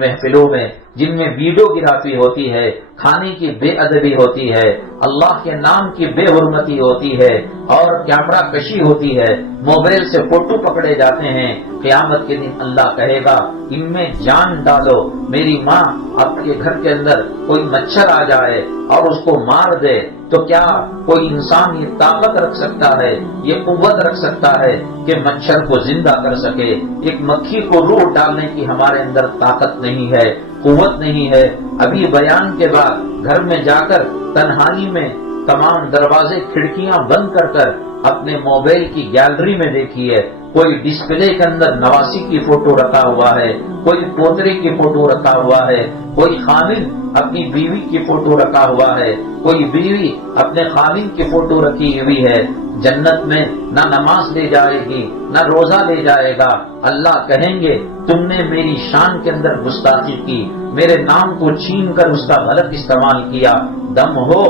محفلوں میں جن میں ویڈیوگرافی ہوتی ہے، کھانے کی بے ادبی ہوتی ہے، اللہ کے نام کی بے حرمتی ہوتی ہے اور کیمرہ کشی ہوتی ہے، موبائل سے فوٹو پکڑے جاتے ہیں، قیامت کے دن اللہ کہے گا ان میں جان ڈالو۔ میری ماں آپ کے گھر کے اندر کوئی مچھر آ جائے اور اس کو مار دے تو کیا کوئی انسان یہ طاقت رکھ سکتا ہے، یہ قوت رکھ سکتا ہے کہ مچھر کو زندہ کر سکے؟ ایک مکھی کو روح ڈالنے کی ہمارے اندر طاقت نہیں ہے، قوت نہیں ہے۔ ابھی بیان کے بعد گھر میں جا کر تنہائی میں تمام دروازے کھڑکیاں بند کر کر اپنے موبائل کی گیلری میں دیکھیے، کوئی ڈسپلے کے اندر نواسی کی فوٹو رکھا ہوا ہے، کوئی پوترے کی فوٹو رکھا ہوا ہے، کوئی خامن اپنی بیوی کی فوٹو رکھا ہوا ہے، کوئی بیوی اپنے خامن کی فوٹو رکھی ہوئی ہے۔ جنت میں نہ نماز لے جائے گی نہ روزہ لے جائے گا۔ اللہ کہیں گے تم نے میری شان کے اندر گستاخی کی، میرے نام کو چھین کر اس کا غلط استعمال کیا۔ دم ہو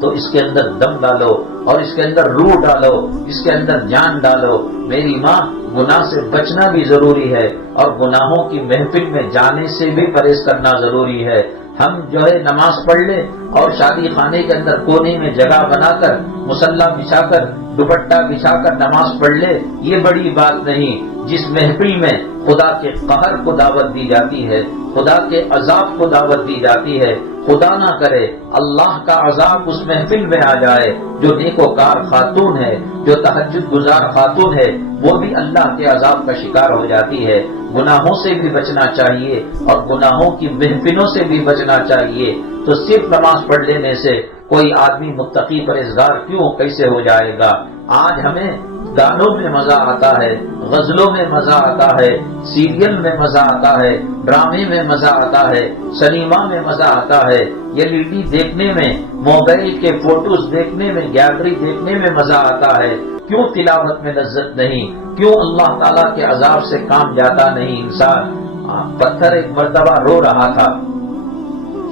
تو اس کے اندر دم ڈالو اور اس کے اندر روح ڈالو، اس کے اندر جان ڈالو۔ میری ماں، گناہ سے بچنا بھی ضروری ہے اور گناہوں کی محفل میں جانے سے بھی پرہیز کرنا ضروری ہے۔ ہم جو ہے نماز پڑھ لیں اور شادی خانے کے اندر کونے میں جگہ بنا کر مصلی بچھا کر دوپٹہ بچھا کر نماز پڑھ لے، یہ بڑی بات نہیں۔ جس محفل میں خدا کے قہر کو دعوت دی جاتی ہے، خدا کے عذاب کو دعوت دی جاتی ہے، خدا نہ کرے اللہ کا عذاب اس محفل میں آ جائے، جو نیکوکار خاتون ہے، جو تہجد گزار خاتون ہے، وہ بھی اللہ کے عذاب کا شکار ہو جاتی ہے۔ گناہوں سے بھی بچنا چاہیے اور گناہوں کی محفلوں سے بھی بچنا چاہیے۔ تو صرف نماز پڑھ لینے سے کوئی آدمی متقی پرہیزگار کیوں کیسے ہو جائے گا؟ آج ہمیں گانوں میں مزہ آتا ہے، غزلوں میں مزہ آتا ہے، سیریل میں مزہ آتا ہے، ڈرامے میں مزہ آتا ہے، سنیما میں مزہ آتا ہے، LED دیکھنے میں، موبائل کے فوٹوز دیکھنے میں، گیلری دیکھنے میں مزہ آتا ہے۔ کیوں تلاوت میں لذت نہیں؟ کیوں اللہ تعالیٰ کے عذاب سے کام جاتا نہیں انسان؟ پتھر ایک مرتبہ رو رہا تھا،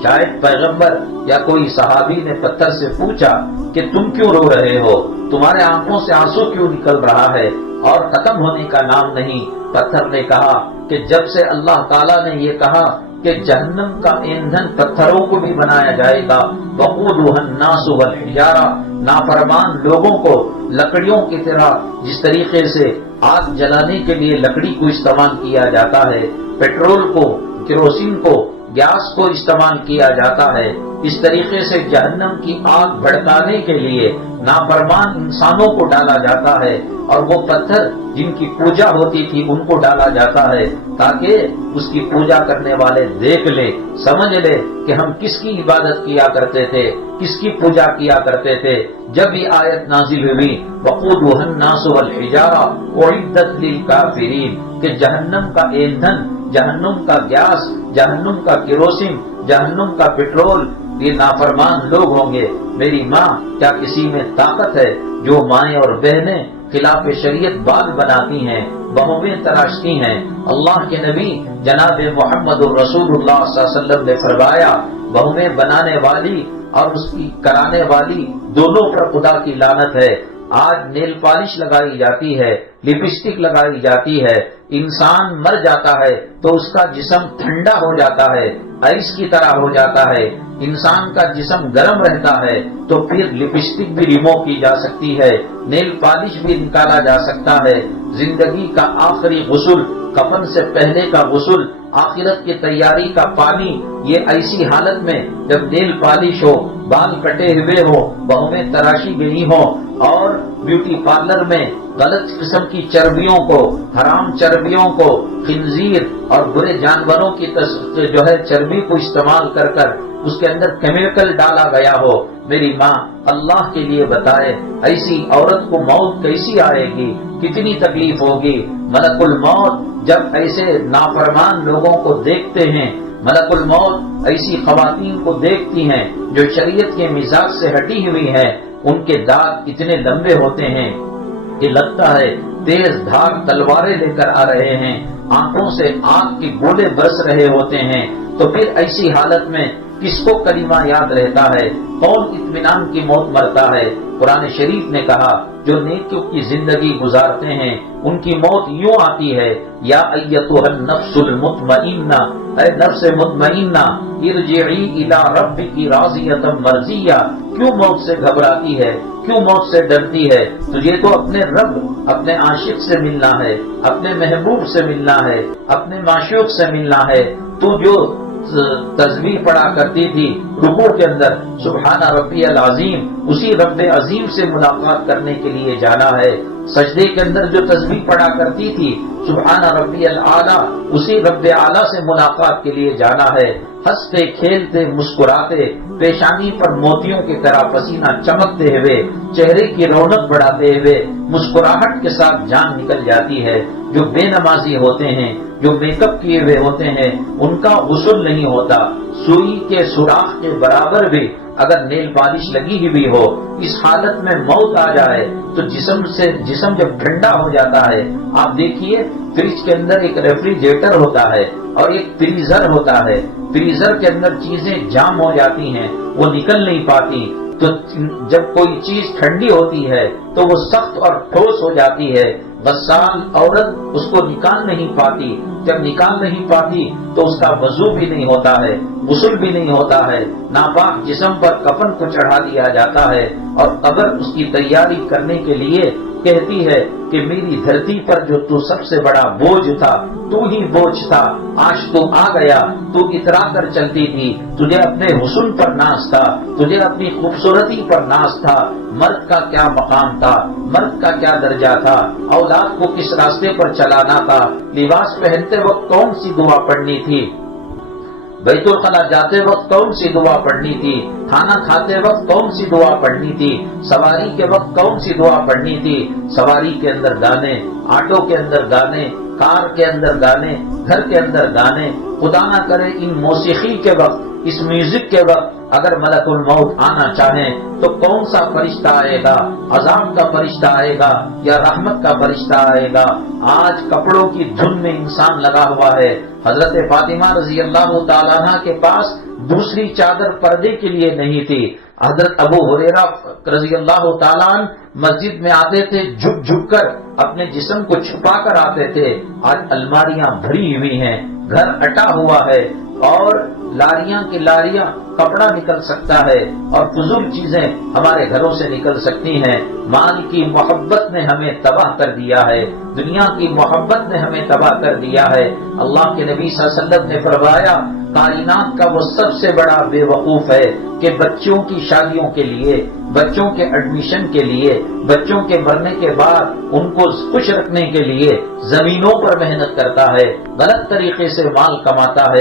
شاید پیغمبر یا کوئی صحابی نے پتھر سے پوچھا کہ تم کیوں رو رہے ہو، تمہارے آنکھوں سے آنسو کیوں نکل رہا ہے اور ختم ہونے کا نام نہیں؟ پتھر نے کہا کہ جب سے اللہ تعالیٰ نے یہ کہا کہ جہنم کا ایندھن پتھروں کو بھی بنایا جائے گا، وقودها الناس والحجارہ، نافرمان لوگوں کو لکڑیوں کی طرح جس طریقے سے آگ جلانے کے لیے لکڑی کو استعمال کیا جاتا ہے، پیٹرول کو، کیروسین کو، گیس کو استعمال کیا جاتا ہے، اس طریقے سے جہنم کی آگ بھڑکانے کے لیے نافرمان انسانوں کو ڈالا جاتا ہے، اور وہ پتھر جن کی پوجا ہوتی تھی ان کو ڈالا جاتا ہے تاکہ اس کی پوجا کرنے والے دیکھ لے، سمجھ لے کہ ہم کس کی عبادت کیا کرتے تھے، کس کی پوجا کیا کرتے تھے۔ جب یہ آیت نازل ہوئی وقودها الناس والحجارہ اعدت للکافرین، کہ جہنم کا ایندھن، جہنم کا گیس، جہنم کا کیروسین، جہنم کا پیٹرول یہ نافرمان لوگ ہوں گے۔ میری ماں، کیا کسی میں طاقت ہے؟ جو مائیں اور بہنیں خلاف شریعت بال بناتی ہیں، بہویں تراشتی ہیں۔ اللہ کے نبی جناب محمد الرسول اللہ صلی اللہ علیہ وسلم نے فرمایا بہویں بنانے والی اور اس کی کرانے والی دونوں پر خدا کی لعنت ہے۔ آج نیل پالش لگائی جاتی ہے، لپسٹک لگائی جاتی ہے، انسان مر جاتا ہے تو اس کا جسم ٹھنڈا ہو جاتا ہے، آئس کی طرح ہو جاتا ہے، انسان کا جسم گرم رہتا ہے تو پھر لپسٹک بھی ریمو کی جا سکتی ہے، نیل پالش بھی نکالا جا سکتا ہے۔ زندگی کا آخری غسل، کفن سے پہلے کا غسل، آخرت کی تیاری کا پانی، یہ ایسی حالت میں جب نیل پالش ہو، بال کٹے ہوئے ہو، بہویں تراشی گئی ہو اور بیوٹی پارلر میں غلط قسم کی چربیوں کو، حرام چربیوں کو، خنزیر اور برے جانوروں کی جو ہے چربی کو استعمال کر کر اس کے اندر کیمیکل ڈالا گیا ہو۔ میری ماں، اللہ کے لیے بتائے ایسی عورت کو موت کیسی آئے گی، کتنی تکلیف ہوگی؟ ملک الموت جب ایسے نافرمان لوگوں کو دیکھتے ہیں، ملک الموت ایسی خواتین کو دیکھتی ہیں جو شریعت کے مزاج سے ہٹی ہوئی ہیں، ان کے دانت اتنے لمبے ہوتے ہیں کہ لگتا ہے تیز دھار تلواریں لے کر آ رہے ہیں، آنکھوں سے آگ کے گولے برس رہے ہوتے ہیں۔ تو پھر ایسی حالت میں کس کو کلمہ یاد رہتا ہے؟ کون اطمینان کی موت مرتا ہے؟ قرآن شریف نے کہا جو نیکیوں کی زندگی گزارتے ہیں ان کی موت یوں آتی ہے، یا ایتھا النفس المطمئنہ، اے نفس مطمئنہ ارجعی الی ربک راضیۃ مرضیہ، کیوں موت سے گھبراتی ہے، کیوں موت سے ڈرتی ہے؟ تجھے تو اپنے رب، اپنے عاشق سے ملنا ہے، اپنے محبوب سے ملنا ہے، اپنے معشوق سے ملنا ہے۔ تو جو تسبیح پڑھا کرتی تھی رکوع کے اندر سبحان ربی العظیم، اسی رب عظیم سے ملاقات کرنے کے لیے جانا ہے۔ سجدے کے اندر جو تسبیح پڑھا کرتی تھی سبحان ربی الاعلیٰ، اسی رب اعلیٰ سے ملاقات کے لیے جانا ہے۔ ہنستے کھیلتے مسکراتے، پیشانی پر موتیوں کی طرح پسینہ چمکتے ہوئے، چہرے کی رونق بڑھاتے ہوئے مسکراہٹ کے ساتھ جان نکل جاتی ہے۔ جو بے نمازی ہوتے ہیں، جو میک اپ کیے ہوئے ہوتے ہیں، ان کا غسل نہیں ہوتا۔ سوئی کے سوراخ کے برابر بھی اگر نیل پالش لگی ہوئی ہو، اس حالت میں موت آ جائے تو جسم جب ٹھنڈا ہو جاتا ہے، آپ دیکھیے فریج کے اندر ایک ریفریجریٹر ہوتا ہے اور ایک فریزر ہوتا ہے، فریزر کے اندر چیزیں جام ہو جاتی ہیں، وہ نکل نہیں پاتی، تو جب کوئی چیز ٹھنڈی ہوتی ہے تو وہ سخت اور ٹھوس ہو جاتی ہے۔ غسال عورت اس کو نکال نہیں پاتی، جب نکال نہیں پاتی تو اس کا وضو بھی نہیں ہوتا ہے، غسل بھی نہیں ہوتا ہے، ناپاک جسم پر کفن کو چڑھا دیا جاتا ہے، اور قبر اس کی تیاری کرنے کے لیے کہتی ہے کہ میری دھرتی پر جو تو سب سے بڑا بوجھ تھا، تو ہی بوجھ تھا، آج تو آ گیا، تو اترا کر چلتی تھی، تجھے اپنے حسن پر ناز تھا، تجھے اپنی خوبصورتی پر ناز تھا، مرد کا کیا مقام تھا، مرد کا کیا درجہ تھا، اولاد کو کس راستے پر چلانا تھا، لباس پہنتے وقت کون سی دعا پڑھنی تھی، بیت الخلا جاتے وقت کون سی دعا پڑھنی تھی، کھانا کھاتے وقت کون سی دعا پڑھنی تھی، سواری کے وقت کون سی دعا پڑھنی تھی، سواری کے اندر گانے، آٹو کے اندر گانے، کار کے اندر گانے، گھر کے اندر گانے، خدا نہ کرے ان موسیقی کے وقت، اس میوزک کے وقت اگر ملک الموت آنا چاہیں تو کون سا فرشتہ آئے گا، عذاب کا فرشتہ آئے گا یا رحمت کا فرشتہ آئے گا؟ آج کپڑوں کی دھن میں انسان لگا ہوا ہے۔ حضرت فاطمہ رضی اللہ تعالیٰ عنہ کے پاس دوسری چادر پردے کے لیے نہیں تھی۔ حضرت ابو ہریرہ رضی اللہ تعالیٰ عنہ مسجد میں آتے تھے جھک جھک کر، اپنے جسم کو چھپا کر آتے تھے۔ آج الماریاں بھری ہوئی ہیں، گھر اٹا ہوا ہے، اور لاریاں کی لاریاں کپڑا نکل سکتا ہے اور فضول چیزیں ہمارے گھروں سے نکل سکتی ہیں۔ مال کی محبت نے ہمیں تباہ کر دیا ہے، دنیا کی محبت نے ہمیں تباہ کر دیا ہے۔ اللہ کے نبی صلی اللہ علیہ وسلم نے فرمایا کائنات کا وہ سب سے بڑا بے وقوف ہے کہ بچوں کی شادیوں کے لیے، بچوں کے ایڈمیشن کے لیے، بچوں کے مرنے کے بعد ان کو خوش رکھنے کے لیے زمینوں پر محنت کرتا ہے، غلط طریقے سے مال کماتا ہے۔